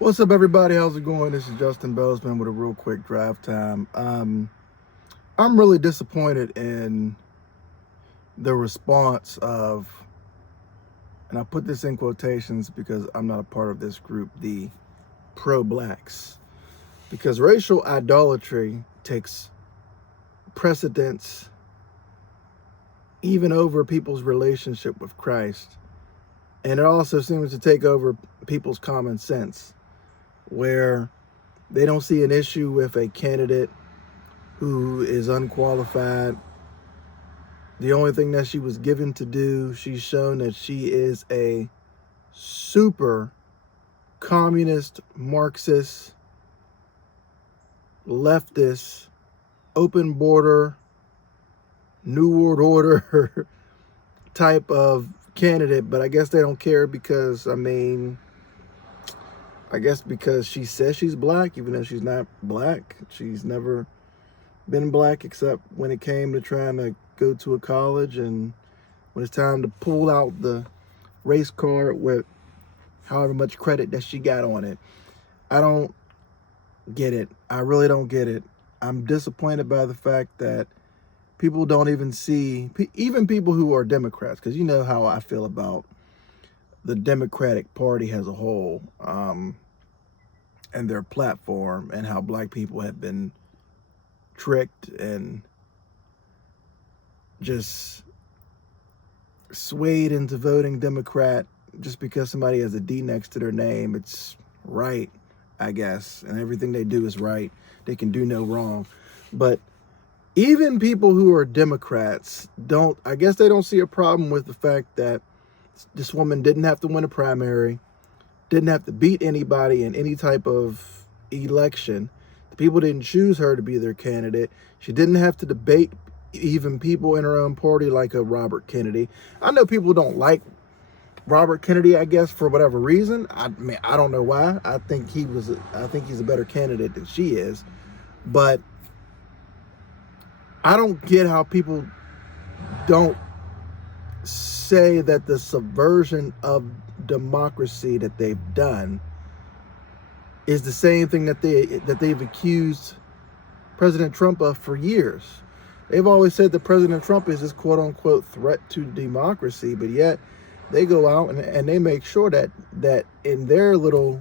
What's up, everybody? How's it going? This is Justin Bozeman with a real quick drive time. I'm really disappointed in the response of, and I put this in quotations because I'm not a part of this group, the pro-blacks, because racial idolatry takes precedence even over people's relationship with Christ, and it also seems to take over people's common sense, where they don't see an issue with a candidate who is unqualified. The only thing that she was given to do, she's shown that she is a super communist, Marxist, leftist, open border, New World Order type of candidate. But I guess they don't care because, I guess because she says she's black, even though she's not black. She's never been black except when it came to trying to go to a college, and when it's time to pull out the race card with however much credit that she got on it. I don't get it. I really don't get it. I'm disappointed by the fact that people don't even see, even people who are Democrats, because you know how I feel about the Democratic Party as a whole, and their platform, and how black people have been tricked and just swayed into voting Democrat just because somebody has a D next to their name. It's right, I guess, and everything they do is right. They can do no wrong. But even people who are Democrats I guess they don't see a problem with the fact that this woman didn't have to win a primary, didn't have to beat anybody in any type of election. The people didn't choose her to be their candidate. She didn't have to debate even people in her own party like a Robert Kennedy. I know people don't like Robert Kennedy, I guess, for whatever reason. I mean, I don't know why. I think he's a better candidate than she is. But I don't get how people don't say that the subversion of democracy that they've done is the same thing that they've accused President Trump of for years. They've always said that President Trump is this quote unquote threat to democracy, but yet they go out and they make sure that in their little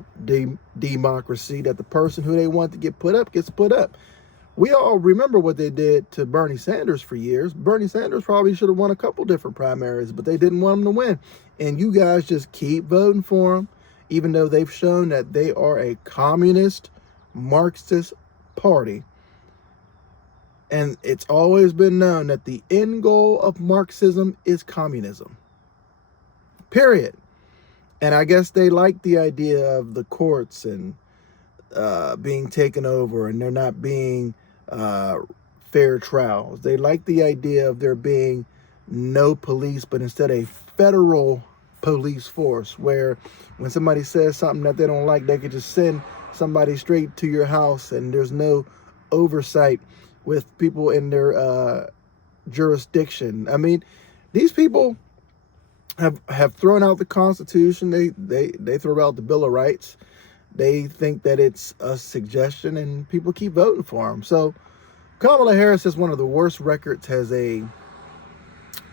democracy, that the person who they want to get put up gets put up. We all remember what they did to Bernie Sanders for years. Bernie Sanders probably should have won a couple different primaries, but they didn't want him to win. And you guys just keep voting for him, even though they've shown that they are a communist, Marxist party. And it's always been known that the end goal of Marxism is communism. Period. And I guess they like the idea of the courts and being taken over, and there not being fair trials. They like the idea of there being no police, but instead a federal police force, where when somebody says something that they don't like, they could just send somebody straight to your house, and there's no oversight with people in their jurisdiction. I mean, these people have thrown out the Constitution. They throw out the Bill of Rights. They think that it's a suggestion, and people keep voting for them. So Kamala Harris has one of the worst records, has a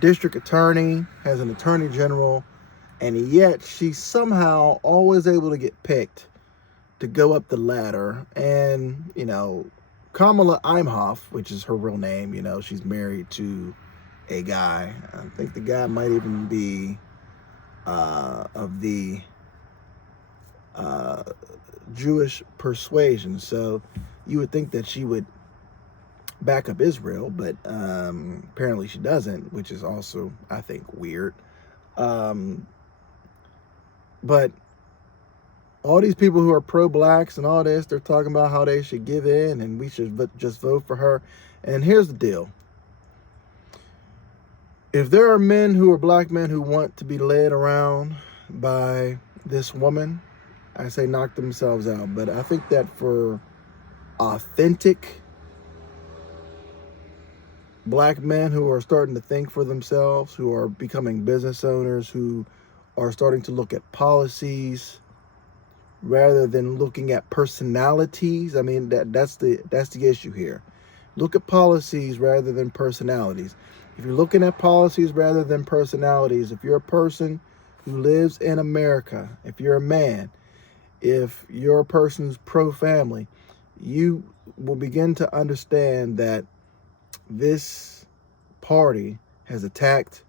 district attorney, has an attorney general, and yet she's somehow always able to get picked to go up the ladder. And, Kamala Imhoff, which is her real name, she's married to a guy. I think the guy might even be of the Jewish persuasion. So you would think that she would back up Israel, but apparently she doesn't, which is also, I think, weird. But all these people who are pro-blacks and all this, they're talking about how they should give in and we should just vote for her. And here's the deal. If there are men who are black men who want to be led around by this woman, I say knock themselves out. But I think that for authentic black men who are starting to think for themselves, who are becoming business owners, who are starting to look at policies, rather than looking at personalities. I mean, that's the issue here. Look at policies rather than personalities. If you're looking at policies rather than personalities, if you're a person who lives in America, if you're a man, if you're a person who's pro-family, you will begin to understand that this party has attacked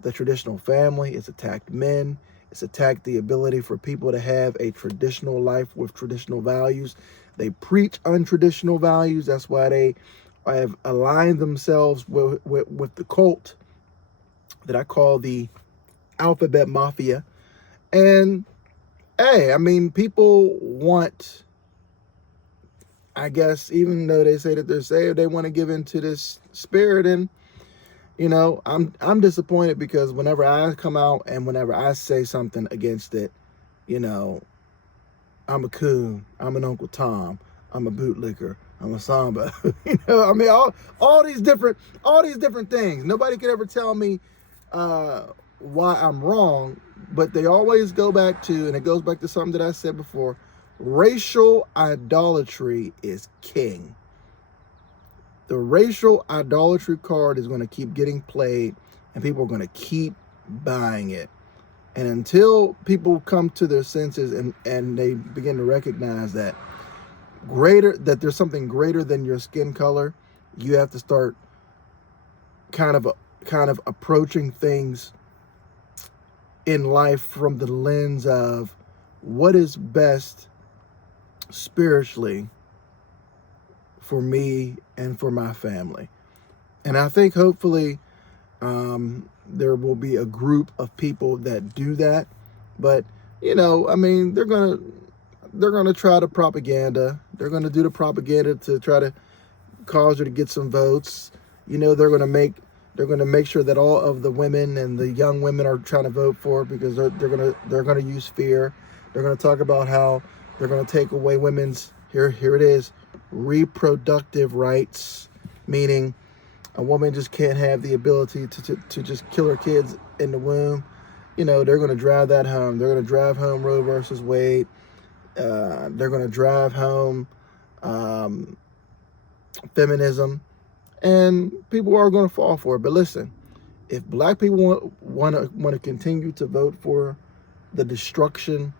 the traditional family, it's attacked men, it's attacked the ability for people to have a traditional life with traditional values. They preach untraditional values. That's why they have aligned themselves with the cult that I call the Alphabet Mafia. And hey, I mean, people want, I guess, even though they say that they're saved, they want to give into this spirit. And you know, I'm disappointed because whenever I come out and whenever I say something against it, you know, I'm a coon, I'm an Uncle Tom, I'm a bootlicker, I'm a samba. You know, I mean, all these different things. Nobody could ever tell me why I'm wrong, but they always go back to, and it goes back to something that I said before, racial idolatry is king. The racial idolatry card is going to keep getting played, and people are going to keep buying it. And until people come to their senses and they begin to recognize that there's something greater than your skin color, you have to start kind of approaching things in life from the lens of what is best spiritually for me and for my family. And I think hopefully there will be a group of people that do that. But, you know, I mean, they're gonna try the propaganda. They're gonna do the propaganda to try to cause you to get some votes. You know, they're gonna make sure that all of the women and the young women are trying to vote for it because they're gonna use fear. They're gonna talk about how they're gonna take away women's, here it is, reproductive rights, meaning a woman just can't have the ability to just kill her kids in the womb. You know, they're going to drive that home. They're going to drive home Roe versus Wade. They're going to drive home feminism, and people are going to fall for it. But listen, if black people want to continue to vote for the destruction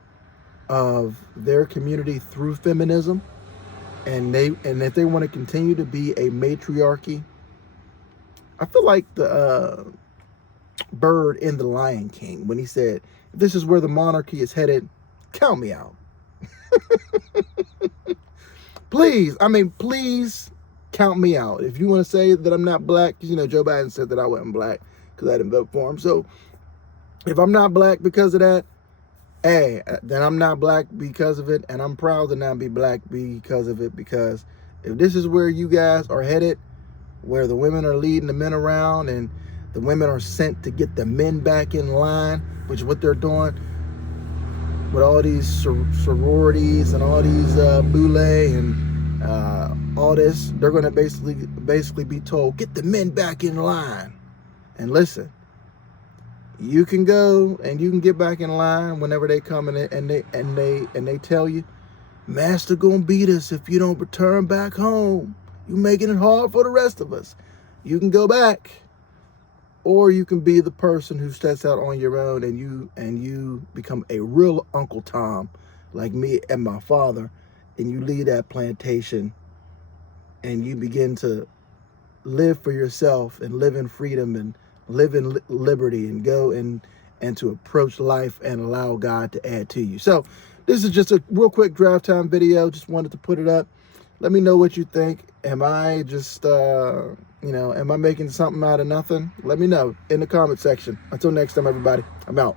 of their community through feminism, and if they want to continue to be a matriarchy, I feel like the bird in The Lion King when he said, "If this is where the monarchy is headed, count me out." Please count me out. If you want to say that I'm not black, because you know Joe Biden said that I wasn't black because I didn't vote for him. So if I'm not black because of that, hey, then I'm not black because of it, and I'm proud to not be black because of it. Because if this is where you guys are headed, where the women are leading the men around and the women are sent to get the men back in line, which is what they're doing with all these sororities and all these boule and all this, they're going to basically be told, get the men back in line. And listen, you can go and you can get back in line whenever they come and they tell you, Master gonna beat us if you don't return back home. You making it hard for the rest of us. You can go back, or you can be the person who steps out on your own and you become a real Uncle Tom, like me and my father, and you leave that plantation and you begin to live for yourself and live in freedom and live in liberty and go and to approach life and allow God to add to you. So this is just a real quick draft time video. Just wanted to put it up. Let me know what you think. Am I just, am I making something out of nothing? Let me know in the comment section. Until next time, everybody, I'm out.